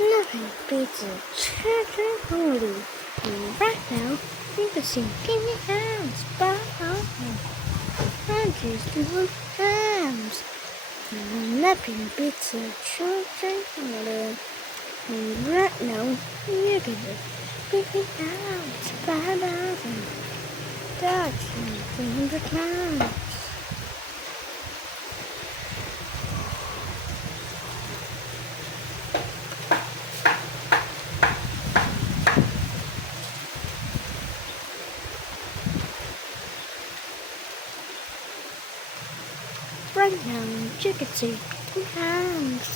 Nothing beats a children holiday. And right now, you can sing in your hands, but I'm just doing hands. Nothing beats a children holiday. And right now, you can sing in your hands, but that's 300 pounds. Right now, you can see hands.